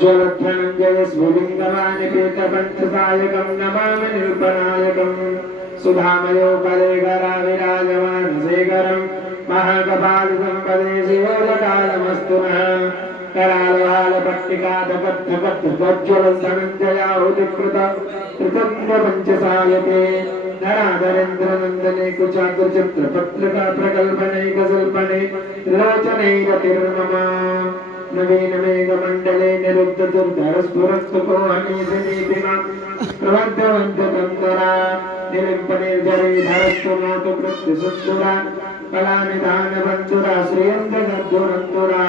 ज्वलध्वनञ्जय स्फुलिङ्गमानिकेतपञ्चसायकं नमामि निरूपणायकं सुधामयो कलेकरा विराजमानशेखरं महाकपालसम्पदे शिवोदकालमस्तु नः करालहालपट्टिकाधकद्धकद्धज्वलधनञ्जयाहुतिकृत कृतज्ञपञ्चसायके नराधरेन्द्रनन्दने कुचाग्रचित्रपत्रिका प्रकल्पनैकशिल्पने त्रिलोचनैरतिर्मम नवीन मेघमण्डले निरुद्धदुर्धरस्फुरस्तुको हनीतिमा प्रबद्धवन्तकन्दरा निलिम्पनिर्जरीधरस्तु नोतु कृत्यसुन्दरा कलानिधानबन्धुरा श्रियन्तगद्धुरन्तुरा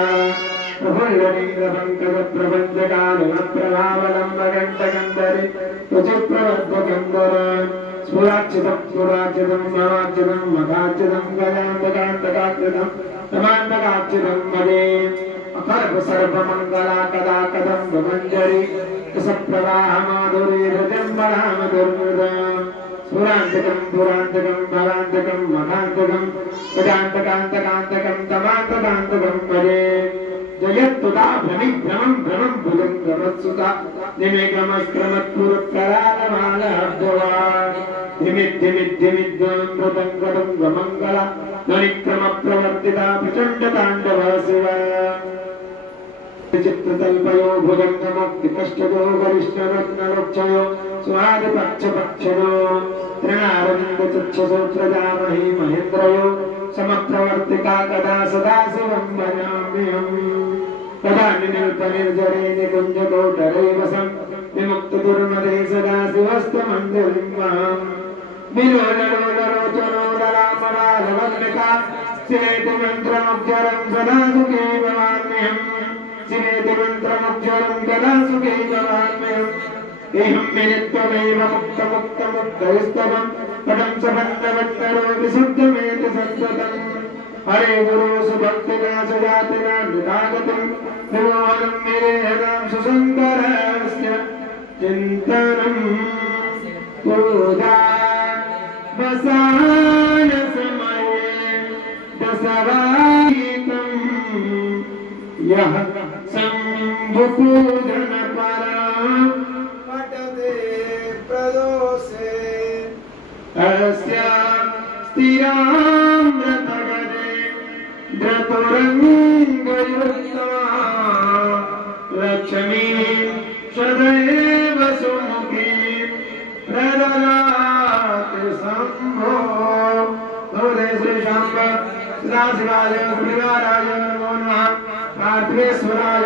प्रफुल्लनीलपङ्कजप्रबन्धकालमप्रभावलम्बघण्टकन्दरि त्वचिप्रबद्धकन्दर स्फुराच्युतं स्फुराच्युतं ममाच्युतं मदाच्युतं गजान्तकान्तकाकृतं तमान्तकाच्युतं मदे अकर्प सर्वमङ्गला कदा कदम्ब मञ्जरी रसप्रवाह माधुरी हृदयं बलामधुर्मृदा स्फुरान्तकं पुरान्तकं भवान्तकं मकान्तकं गजान्तकान्तकान्तकं तमान्तकान्तकं मदे जयत्तुदा भ्रमिभ्रमं भ्रमं भुजङ्गमत्सुता निमेकमस्क्रमत्पुरकरालमालहब्धवा धिमिद्धिमिद्धिमिद्वमृतङ्गमङ्गला ध्वनिक्रमप्रवर्तिता प्रचण्डताण्डव शिव चित्रतल्पयो भुजङ्गमुक्तिकष्टयो गरिष्ठरत्नवक्षयो स्वादिपक्षपक्षयो तृणारविन्दचक्षुसूत्रजामहि महेन्द्रयो समप्रवर्तिका कदा सदा शिवं भजाम्यहम् कदा निनिल्पनिर्जरे निकुञ्जकोटरे वसन् विमुक्तदुर्मदे सदा शिवस्तमञ्जलिं वहम् विलोललोलरोचनोदरामरालवल्लिका शिवेति मन्त्रमुज्ज्वलं सदा सुखे भवाम्यहम् शिवेति मन्त्रमुज्ज्वलं सदा सुखे भवाम्यहम् एहं विनित्वमेव मुक्तमुक्तमुक्तैस्तवं पदं सबन्धवत्तरो विशुद्धमेति संसतम् हरे गुरु सुभक्तिनाशजातिना निधागतं विमोहनं निरेहनां सुसुन्दरस्य चिन्तनं पूजा वसान समये दशवाहितं यः शम्भुपूजन परा पठते प्रदोषे अस्या स्थिरामृतगदे धृतुरङ्गयुक्ता लक्ष्मी सदैव सुमुखी प्रददाति शम्भो भवते श्री शाम्ब सदाशिवाय श्रीवाराय नमो नमः पार्थेश्वराय